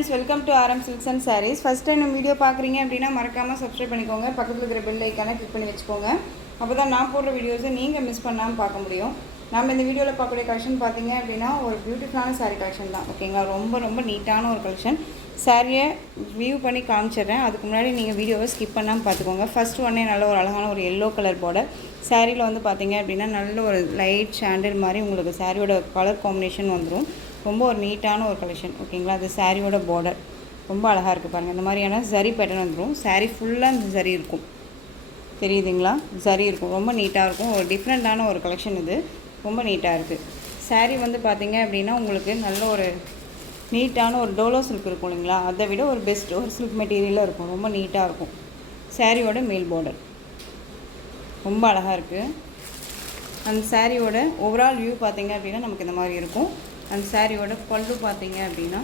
friends, welcome to RM Silks and Sarees. First time இந்த video பார்க்குறீங்க அப்படின்னா மறக்காமல் சப்ஸ்கிரைப் பண்ணிக்கோங்க. பக்கத்தில் இருக்கிற பெல் ஐக்கானை கிளிக் பண்ணி வச்சுக்கோங்க. அப்போ தான் நான் போடுற வீடியோஸை நீங்கள் மிஸ் பண்ணாமல் பார்க்க முடியும். நம்ம இந்த வீடியோவில் பார்க்கக்கூடிய கலெக்ஷன் பார்த்தீங்க அப்படின்னா ஒரு பியூட்டிஃபுல்லான சாரீ கலெக்ஷன் தான். ஓகேங்களா, ரொம்ப நீட்டான ஒரு கலெக்ஷன். சாரியை வியூ பண்ணி காமிச்சிடுறேன். அதுக்கு முன்னாடி நீங்கள் வீடியோவை ஸ்கிப் பண்ணாமல் பார்த்துக்கோங்க. ஃபஸ்ட் ஒன்னே நல்ல ஒரு அழகான ஒரு எல்லோ கலர் பார்டர். சாரியில் வந்து பார்த்தீங்க அப்படின்னா நல்ல ஒரு லைட் சாண்டில் மாதிரி உங்களுக்கு சாரியோட கலர் காம்பினேஷன் வந்துடும். ரொம்ப ஒரு நீட்டான ஒரு கலெக்ஷன். ஓகேங்களா, அது சாரியோட பார்டர் ரொம்ப அழகாக இருக்குது பாருங்கள். இந்த மாதிரியான ஜரி பேட்டர்ன் வந்துடும். சாரீ ஃபுல்லாக இந்த ஜரி இருக்கும், தெரியுதுங்களா? ஜரி இருக்கும், ரொம்ப நீட்டாக இருக்கும். ஒரு டிஃப்ரெண்ட்டான ஒரு கலெக்ஷன் இது, ரொம்ப நீட்டாக இருக்குது. சாரீ வந்து பார்த்தீங்க அப்படின்னா உங்களுக்கு நல்ல ஒரு நீட்டான ஒரு டோலோ சில்க் இருக்கும் இல்லைங்களா, அதை விட ஒரு பெஸ்ட் ஒரு சில்க் மெட்டீரியலாக இருக்கும். ரொம்ப நீட்டாக இருக்கும். சாரியோட மேல் பார்டர் ரொம்ப அழகாக இருக்குது. அந்த சாரியோட ஓவரால் வியூ பார்த்தீங்க அப்படின்னா நமக்கு இந்த மாதிரி இருக்கும். அந்த சாரியோட பல்லு பார்த்தீங்க அப்படின்னா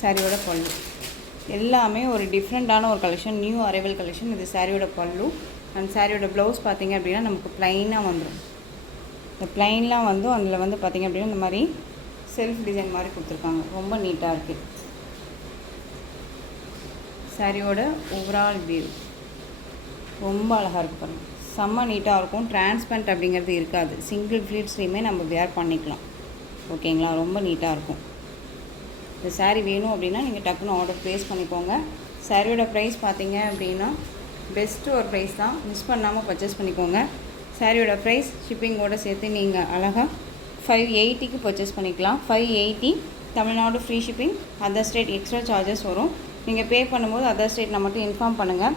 சாரியோட பல்லு எல்லாமே ஒரு டிஃப்ரெண்ட்டான ஒரு கலெக்ஷன், நியூ அரைவல் கலெக்ஷன். இது சாரியோட பல்லு. அந்த சாரியோட ப்ளவுஸ் பார்த்தீங்க அப்படின்னா நமக்கு ப்ளைனாக வந்துடும். இந்த ப்ளைன்லாம் வந்து அதில் வந்து பார்த்திங்க அப்படின்னா இந்த மாதிரி செல்ஃப் டிசைன் மாதிரி கொடுத்துருக்காங்க. ரொம்ப நீட்டாக இருக்குது. சாரியோட ஓவரால் வியூ ரொம்ப அழகாக இருக்குது பாருங்கள். செம்ம நீட்டாக இருக்கும். டிரான்ஸ்பரண்ட் அப்படிங்கிறது இருக்காது. சிங்கிள் ஃப்ளீட்ஸ்லேயுமே நம்ம வேர் பண்ணிக்கலாம். ஓகேங்களா, ரொம்ப நீட்டாக இருக்கும். இந்த சாரீ வேணும் அப்படின்னா நீங்கள் டக்குன்னு ஆர்டர் ப்ளேஸ் பண்ணிக்கோங்க. சாரியோட ப்ரைஸ் பார்த்தீங்க அப்படின்னா பெஸ்ட்டு ஒரு ப்ரைஸ் தான், மிஸ் பண்ணாமல் பர்ச்சேஸ் பண்ணிக்கோங்க. சாரியோட ப்ரைஸ் ஷிப்பிங்கோடு சேர்த்து நீங்கள் அழகாக 580க்கு பர்ச்சேஸ் பண்ணிக்கலாம். 580 Tamil Nadu free shipping. Other state extra charges வரும். நீங்கள் பே பண்ணும்போது அதர் ஸ்டேட் நான் மட்டும் இன்ஃபார்ம் பண்ணுங்கள்.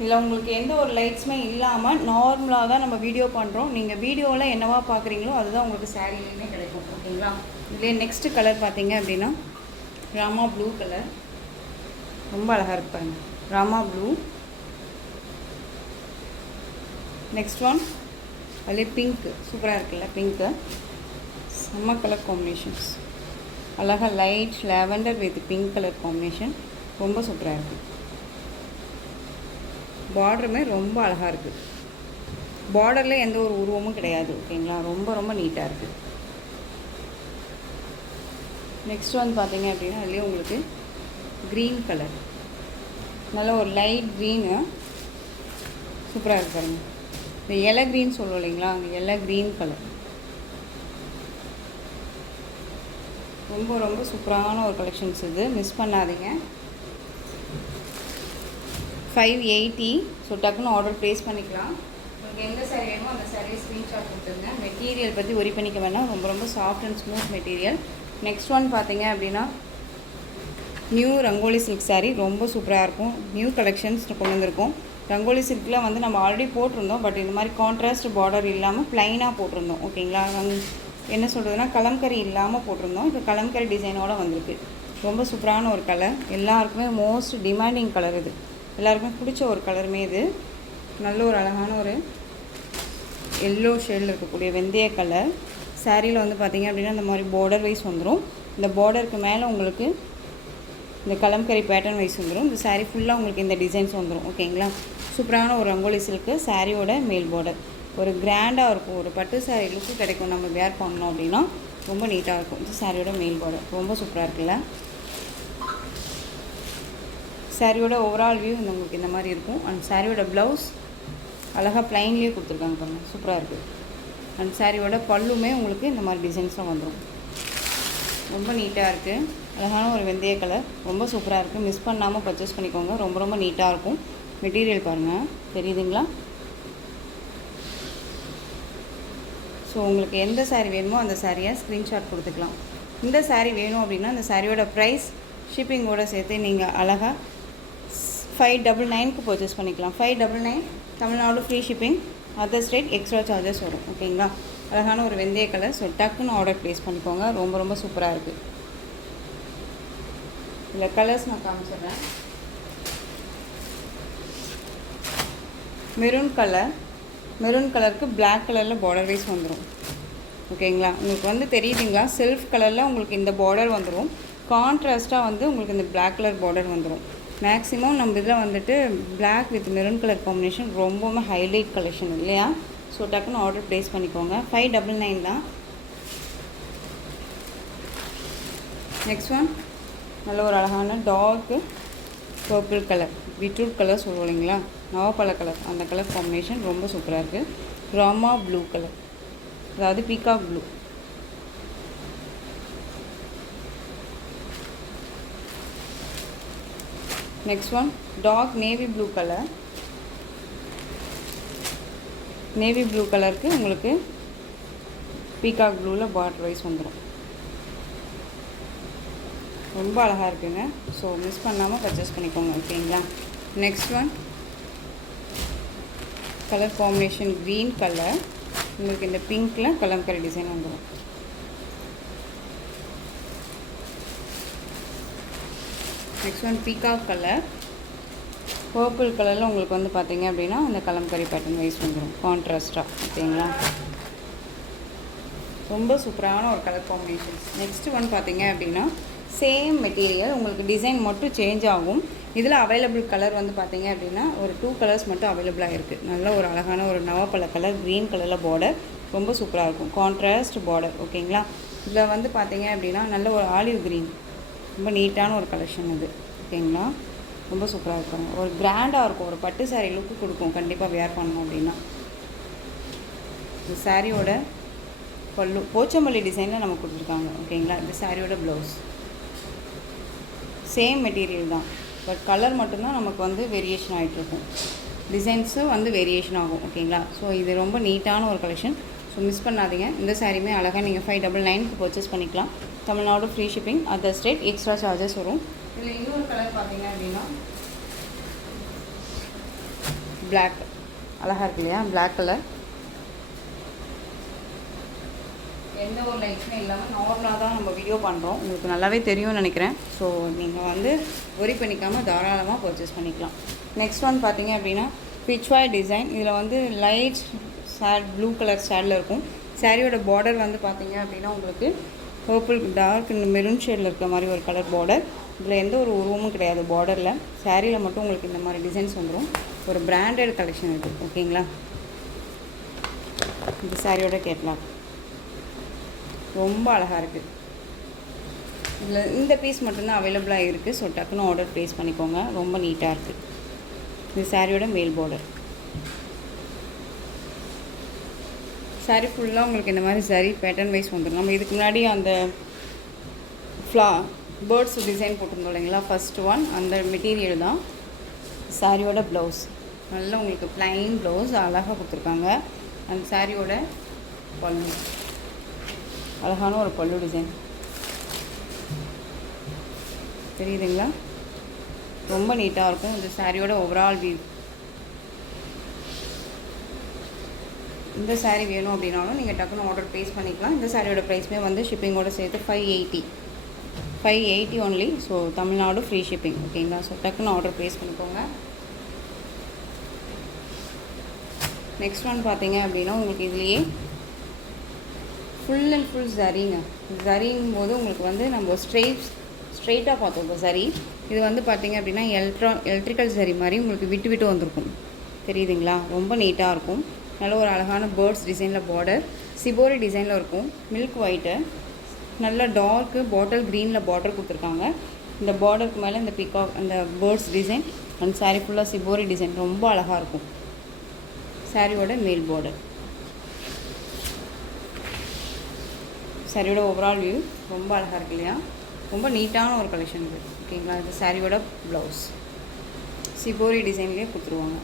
இதில் உங்களுக்கு எந்த ஒரு லைட்ஸுமே இல்லாமல் நார்மலாக தான் நம்ம வீடியோ பண்ணுறோம். நீங்கள் வீடியோவில் என்னவா பார்க்குறீங்களோ அதுதான் உங்களுக்கு சாரீலையுமே கிடைக்கும். ஓகேங்களா, இதிலே நெக்ஸ்ட்டு கலர் பார்த்தீங்க அப்படின்னா ராமா ப்ளூ கலர். ரொம்ப அழகாக இருப்பாங்க, ராமா ப்ளூ. நெக்ஸ்ட் ஒன் அதிலே பிங்க்கு சூப்பராக இருக்குல்ல, பிங்க்கு. செம்ம கலர் காம்பினேஷன்ஸ், அழகாக light lavender with pink colour combination. ரொம்ப சூப்பராக இருக்குது. பார்டருமே ரொம்ப அழகாக இருக்குது. பார்டரில் எந்த ஒரு உருவமும் கிடையாது. ஓகேங்களா, ரொம்ப நீட்டாக இருக்குது. நெக்ஸ்ட் வந்து பார்த்தீங்க அப்படின்னா அதுலேயே உங்களுக்கு க்ரீன் கலர், நல்ல ஒரு லைட் க்ரீனு சூப்பராக இருக்கு பாருங்க. இந்த எலை க்ரீன் சொல்லுவோம் இல்லைங்களா, அந்த எலை க்ரீன் கலர் ரொம்ப சூப்பரான ஒரு கலெக்ஷன்ஸ் இது, மிஸ் பண்ணாதீங்க. 580. ஸோ டக்குன்னு ஆர்டர் ப்ளேஸ் பண்ணிக்கலாம். உங்களுக்கு எந்த சாரீ வேணுமோ அந்த சாரீ ஸ்க்ரீன்ஷாட் கொடுத்துருங்க. மெட்டீரியல் பற்றி ஒரி பண்ணிக்க வேணாம், ரொம்ப soft and smooth material. Next one பார்த்தீங்க அப்படின்னா நியூ ரங்கோலி சில்க் சாரீ. ரொம்ப சூப்பராக இருக்கும். நியூ கலெக்ஷன்ஸ் கொண்டு வந்திருக்கோம். ரங்கோலி சில்கில் வந்து நம்ம ஆல்ரெடி போட்டிருந்தோம், பட் இந்த மாதிரி கான்ட்ராஸ்ட் பார்டர் இல்லாமல் ப்ளைனாக போட்டிருந்தோம். ஓகேங்களா, என்ன சொல்கிறதுனா கலம்கரி இல்லாமல் போட்டிருந்தோம். இப்போ கலம்கரி டிசைனோடு வந்திருக்கு. ரொம்ப சூப்பரான ஒரு கலர், எல்லாருக்குமே மோஸ்ட் டிமாண்டிங் கலர் இது, எல்லாருக்குமே பிடிச்ச ஒரு கலருமே இது. நல்ல ஒரு அழகான ஒரு எல்லோ ஷேடில் இருக்கக்கூடிய வெந்தய கலர். சாரியில் வந்து பார்த்திங்க அப்படின்னா இந்த மாதிரி பார்டர் வைஸ் வந்துடும். இந்த பார்டருக்கு மேலே உங்களுக்கு இந்த கலம்கரி பேட்டர்ன் வைஸ் வந்துடும். இந்த சாரீ ஃபுல்லாக உங்களுக்கு இந்த டிசைன்ஸ் வந்துடும். ஓகேங்களா, சூப்பரான ஒரு ரங்கோலி சில்க்கு. சாரியோட மேல் பார்டர் ஒரு கிராண்டாக இருக்கும். ஒரு பட்டு சாரீ லுக்கு கிடைக்கும் நம்ம வேர் பண்ணோம் அப்படின்னா. ரொம்ப நீட்டாக இருக்கும். இந்த சாரியோட மேல் பார்டர் ரொம்ப சூப்பராக இருக்குல்ல. சாரியோட ஓவரால் வியூ உங்களுக்கு இந்த மாதிரி இருக்கும். அண்ட் சாரியோட ப்ளவுஸ் அழகாக ப்ளைன்லேயே கொடுத்துருக்காங்க பாருங்கள், சூப்பராக இருக்குது. அண்ட் சாரியோட பல்லுமே உங்களுக்கு இந்த மாதிரி டிசைன்ஸ்லாம் வந்துடும். ரொம்ப நீட்டாக இருக்குது. அழகான ஒரு வெந்தய கலர், ரொம்ப சூப்பராக இருக்குது. மிஸ் பண்ணாமல் பர்ச்சேஸ் பண்ணிக்கோங்க. ரொம்ப நீட்டாக இருக்கும். மெட்டீரியல் பாருங்கள், தெரியுதுங்களா? ஸோ உங்களுக்கு எந்த சாரீ வேணுமோ அந்த சாரியை ஸ்க்ரீன்ஷாட் கொடுத்துக்கலாம். இந்த சாரீ வேணும் அப்படின்னா அந்த சாரியோட ப்ரைஸ் ஷிப்பிங்கோடு சேர்த்து நீங்கள் அழகாக 599க்கு பர்ச்சேஸ் பண்ணிக்கலாம். 599 Tamil Nadu free shipping. Other state extra charges வரும். ஓகேங்களா, அழகான ஒரு வெந்தய கலர். ஸோ டக்குன்னு ஆர்டர் ப்ளேஸ் பண்ணிக்கோங்க. ரொம்ப சூப்பராக இருக்குது. இதில் கலர்ஸ் நான் காமிச்சிடுறேன். மெரூன் கலர், மெரூன் கலருக்கு பிளாக் கலரில் பார்டர் வைஸ் வந்துடும். ஓகேங்களா, உங்களுக்கு வந்து தெரியுதுங்களா, செல்ஃப் கலரில் உங்களுக்கு இந்த பார்டர் வந்துடும். கான்ட்ராஸ்ட்டாக வந்து உங்களுக்கு இந்த பிளாக் கலர் பார்டர் வந்துடும். மேக்ஸிமம் நம்ம இதில் வந்துட்டு black with maroon colour combination ரொம்பவுமே ஹைலைட் கலெக்ஷன் இல்லையா. ஸோ டக்குன்னு ஆர்டர் ப்ளேஸ் பண்ணிக்கோங்க. 599 தான். நெக்ஸ்ட் ஒன் நல்ல ஒரு அழகான dark purple colour, beetroot colour சொல்லுவோம் இல்லைங்களா, நவப்பழ கலர், அந்த கலர் காம்பினேஷன் ரொம்ப சூப்பராக இருக்குது. ராமா ப்ளூ கலர், அதாவது peacock blue. Next one dark navy blue colour. Navy blue கலருக்கு உங்களுக்கு பீகாக் ப்ளூவில் பார்டர் வைஸ் வந்துடும். ரொம்ப அழகாக இருக்குங்க. ஸோ மிஸ் பண்ணாமல் பர்ச்சேஸ் பண்ணிக்கோங்க, ஓகேங்களா. Next one colour combination green colour, உங்களுக்கு இந்த பிங்க்கில் கலம்கரி டிசைன் வந்துடும். Next one peacock colour, purple கலரில் உங்களுக்கு வந்து பார்த்தீங்க அப்படின்னா அந்த கலம்கரி பேட்டர்ன் வைஸ் வந்துடும் கான்ட்ராஸ்டாக, ஓகேங்களா. ரொம்ப சூப்பரான ஒரு கலர் காம்பினேஷன்ஸ். நெக்ஸ்ட்டு ஒன் பார்த்தீங்க அப்படின்னா சேம் மெட்டீரியல், உங்களுக்கு டிசைன் மட்டும் சேஞ்ச் ஆகும். இதில் அவைலபிள் கலர் வந்து பார்த்தீங்க அப்படின்னா ஒரு 2 கலர்ஸ் மட்டும் அவைலபிளாக இருக்குது. நல்ல ஒரு அழகான ஒரு நவப்பழ கலர், க்ரீன் கலரில் பார்டர் ரொம்ப சூப்பராக இருக்கும், கான்ட்ராஸ்ட் பார்டர், ஓகேங்களா. இதில் வந்து பார்த்தீங்க அப்படின்னா நல்ல ஒரு ஆலிவ் க்ரீன், ரொம்ப நீட்டான ஒரு கலெக்ஷன் இது, ஓகேங்களா. ரொம்ப சூப்பராக இருக்கும், ஒரு கிராண்டாக இருக்கும், ஒரு பட்டு சாரீ லுக்கு கொடுக்கும் கண்டிப்பாக வேர் பண்ணணும் அப்படின்னா. இந்த சாரியோட பல்லு போச்சம்பள்ளி டிசைனில் நம்ம கொடுத்துருக்காங்க, ஓகேங்களா. இந்த சாரியோட ப்ளவுஸ் சேம் மெட்டீரியல் தான், பட் கலர் மட்டும்தான் நமக்கு வந்து வேரியேஷன் ஆகிட்ருக்கும், டிசைன்ஸும் வந்து வேரியேஷன் ஆகும், ஓகேங்களா. ஸோ இது ரொம்ப நீட்டான ஒரு கலெக்ஷன். ஸோ மிஸ் பண்ணாதீங்க. இந்த சாரியுமே அழகாக நீங்கள் 599க்கு பர்ச்சேஸ் பண்ணிக்கலாம். Tamil Nadu free shipping, other state extra charges வரும். இதில் இன்னொரு கலர் பார்த்தீங்க அப்படின்னா பிளாக், அழகாக இருக்கு இல்லையா, பிளாக் கலர். எந்த ஒரு லைட்ஸுமே இல்லாமல் நார்மலாக தான் நம்ம வீடியோ பண்ணுறோம், உங்களுக்கு நல்லாவே தெரியும்னு நினைக்கிறேன். ஸோ நீங்கள் வந்து ஒரி பண்ணிக்காமல் தாராளமாக பர்ச்சேஸ் பண்ணிக்கலாம். நெக்ஸ்ட் ஒன் பார்த்தீங்க அப்படின்னா பிச்வாய் டிசைன். இதில் வந்து லைட் ஷேட் ப்ளூ கலர் ஷேடில் இருக்கும். சாரியோட பார்டர் வந்து பார்த்தீங்க அப்படின்னா உங்களுக்கு பர்பிள் டார்க் மெரூன் ஷேடில் இருக்கிற மாதிரி ஒரு கலர் பார்டர். இதில் எந்த ஒரு உருவமும் கிடையாது பார்டரில், சாரியில் மட்டும் உங்களுக்கு இந்த மாதிரி டிசைன்ஸ் வந்துடும். ஒரு பிராண்டட் கலெக்ஷன் இது, ஓகேங்களா. இந்த சாரியோட கேட்லாக் ரொம்ப அழகாக இருக்குது. இதில் இந்த பீஸ் மட்டும்தான் அவைலபிளாக இருக்குது. ஸோ டக்குன்னு ஆர்டர் ப்ளேஸ் பண்ணிக்கோங்க, ரொம்ப நீட்டாக இருக்குது. இந்த சாரியோட மேல் பார்டர். சாரி ஃபுல்லாக உங்களுக்கு இந்த மாதிரி சாரி பேட்டர்ன் வைஸ் வந்துடும். நம்ம இதுக்கு முன்னாடி அந்த பேர்ட்ஸ் டிசைன் போட்டிருந்தோம் இல்லைங்களா, ஃபஸ்ட்டு ஒன் அந்த மெட்டீரியல் தான். சாரியோட ப்ளவுஸ் நல்லா உங்களுக்கு ப்ளைன் ப்ளவுஸ் அழகாக கொடுத்துருக்காங்க. அந்த சாரியோட பல்லு அழகான ஒரு பல்லு டிசைன் தெரியுதுங்களா, ரொம்ப நீட்டாக இருக்கும். இந்த சாரியோட ஓவரால் வியூ. இந்த சாரீ வேணும் அப்படின்னாலும் நீங்கள் டக்குன்னு ஆர்டர் ப்ளேஸ் பண்ணிக்கலாம். இந்த சாரியோட ப்ரைஸ்மே வந்து ஷிப்பிங்கோடு சேர்த்து 580 only. So Tamil Nadu free shipping, ஓகேங்களா. ஸோ டக்குன்னு ஆர்டர் ப்ளேஸ் பண்ணிக்கோங்க. நெக்ஸ்ட் ஒன் பார்த்தீங்க அப்படின்னா உங்களுக்கு இதுலேயே ஃபுல் அண்ட் ஃபுல் சரிங்க. சரிங்கும் போது உங்களுக்கு வந்து நம்ம ஸ்ட்ரெயிட்டாக பார்த்தோம் இப்போ சரி. இது வந்து பார்த்திங்க அப்படின்னா எலக்ட்ரிக்கல் சரி மாதிரி உங்களுக்கு விட்டு விட்டு வந்திருக்கும், தெரியுதுங்களா. ரொம்ப நீட்டாக இருக்கும். நல்ல ஒரு அழகான பேர்ட்ஸ் டிசைனில் பார்டர், சிபோரி டிசைனில் இருக்கும், மில்க் ஒயிட்டு, நல்ல டார்க்கு பாட்டில் க்ரீனில் பார்டர் கொடுத்துருக்காங்க. இந்த பார்டருக்கு மேலே இந்த பீகாக் அந்த பேர்ட்ஸ் டிசைன், அந்த சாரீ ஃபுல்லாக சிபோரி டிசைன் ரொம்ப அழகாக இருக்கும். சாரியோட மேல் பார்டர், சாரியோட ஓவரால் வியூ ரொம்ப அழகாக இருக்கு இல்லையா. ரொம்ப நீட்டான ஒரு கலெக்ஷன் இது, ஓகேங்களா. இது சாரியோட ப்ளவுஸ் சிபோரி டிசைன்லேயே கொடுத்துருவாங்க.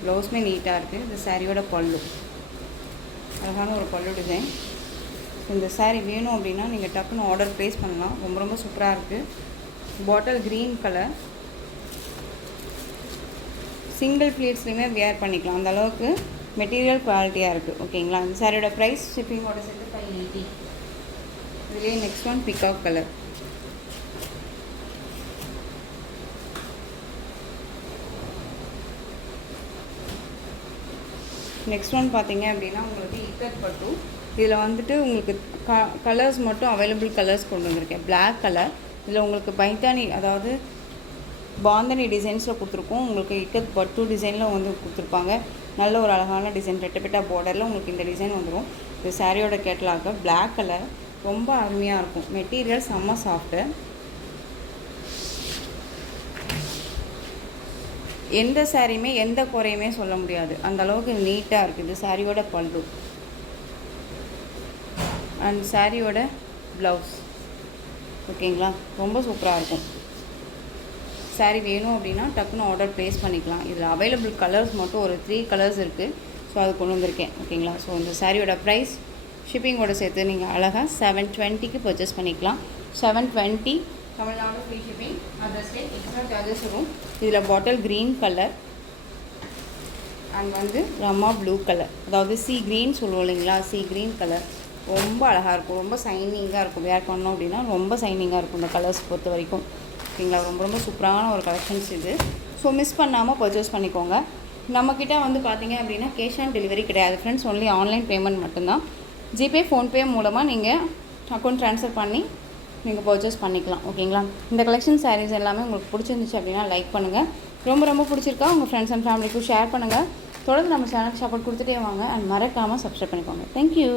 ப்ளவுஸுமே நீட்டாக இருக்குது. இந்த சாரியோட பல்லு அழகான ஒரு பல்லு டிசைன். இந்த சாரீ வேணும் அப்படின்னா நீங்கள் டக்குன்னு ஆர்டர் ப்ளேஸ் பண்ணலாம். ரொம்ப ரொம்ப சூப்பராக இருக்குது. பாட்டில் க்ரீன் கலர், சிங்கிள் ப்ளீட்ஸ்லையுமே வேர் பண்ணிக்கலாம், அந்த அளவுக்கு மெட்டீரியல் குவாலிட்டியாக இருக்குது, ஓகேங்களா. இந்த சாரியோட ப்ரைஸ் ஷிப்பிங்கோட சேர்த்து 580. இதுலேயே next one peacock colour. Next one பார்த்தீங்க அப்படின்னா உங்களுக்கு இக்கட் பட்டு. இதில் வந்துட்டு உங்களுக்கு கலர்ஸ் மட்டும் அவைலபிள் கலர்ஸ் கொண்டு வந்திருக்கேன். பிளாக் கலர், இதில் உங்களுக்கு பைத்தானி அதாவது பாந்தனி டிசைன்ஸில் கொடுத்துருக்கோம். உங்களுக்கு இக்கத் பட்டு டிசைனில் வந்து கொடுத்துருப்பாங்க. நல்ல ஒரு அழகான டிசைன், ரெட்டப்பெட்டா பார்டரில் உங்களுக்கு இந்த டிசைன் வந்துடும். இது சாரியோட கேட்டலாக பிளாக் கலர், ரொம்ப அருமையாக இருக்கும். மெட்டீரியல் செம்ம சாஃப்ட்டு. எந்த சாரியுமே எந்த குறையுமே சொல்ல முடியாது, அந்த அளவுக்கு நீட்டாக இருக்குது. சாரியோட பல்லு அண்ட் சாரியோட ப்ளவுஸ். ஓகேங்களா, ரொம்ப சூப்பராக இருக்கும். சாரீ வேணும் அப்படின்னா டக்குன்னு ஆர்டர் ப்ளேஸ் பண்ணிக்கலாம். இதில் அவைலபிள் கலர்ஸ் மட்டும் ஒரு 3 கலர்ஸ் இருக்குது. ஸோ அது கொண்டு வந்திருக்கேன். ஓகேங்களா, ஸோ இந்த சாரியோட ப்ரைஸ் ஷிப்பிங்கோட சேர்த்து நீங்கள் அழகாக 720க்கு பர்ச்சேஸ் பண்ணிக்கலாம். 720 Tamil Nadu free shipping. Other state extra charges வரும். இதில் பாட்டில் க்ரீன் கலர் அண்ட் வந்து ரம்மா ப்ளூ கலர், அதாவது சி க்ரீன் சொல்லுவோம் இல்லைங்களா, சி க்ரீன் கலர் ரொம்ப அழகாக இருக்கும். ரொம்ப சைனிங்காக இருக்கும். வேர் பண்ணோம் அப்படின்னா ரொம்ப சைனிங்காக இருக்கும் இந்த கலர்ஸ் பொறுத்த வரைக்கும். ஓகேங்களா, ரொம்ப ரொம்ப சூப்பரான ஒரு கலெக்ஷன்ஸ் இது. ஸோ மிஸ் பண்ணாமல் பர்ச்சேஸ் பண்ணிக்கோங்க. நம்மக்கிட்ட வந்து பார்த்தீங்க அப்படின்னா கேஷ் ஆன் டெலிவரி கிடையாது ஃப்ரெண்ட்ஸ், ஒன்லி ஆன்லைன் பேமெண்ட் மட்டும்தான். ஜிபே ஃபோன்பே மூலமாக நீங்கள் அக்கௌண்ட் ட்ரான்ஸ்ஃபர் பண்ணி நீங்கள் பர்ச்சேஸ் பண்ணிக்கலாம். ஓகேங்களா, இந்த கலெக்ஷன் சாரீஸ் எல்லாமே உங்களுக்கு பிடிச்சிருந்துச்சு அப்படின்னா லைக் பண்ணுங்கள். ரொம்ப ரொம்ப பிடிச்சிருக்கா உங்கள் ஃப்ரெண்ட்ஸ் அண்ட் ஃபேமிலிக்கும் ஷேர் பண்ணுங்கள். தொடர்ந்து நம்ம சேனல் சப்போர்ட் கொடுத்துட்டே வாங்க அண்ட் மறக்காமல் சப்ஸ்கிரைப் பண்ணிக்கோங்க. தேங்க்யூ.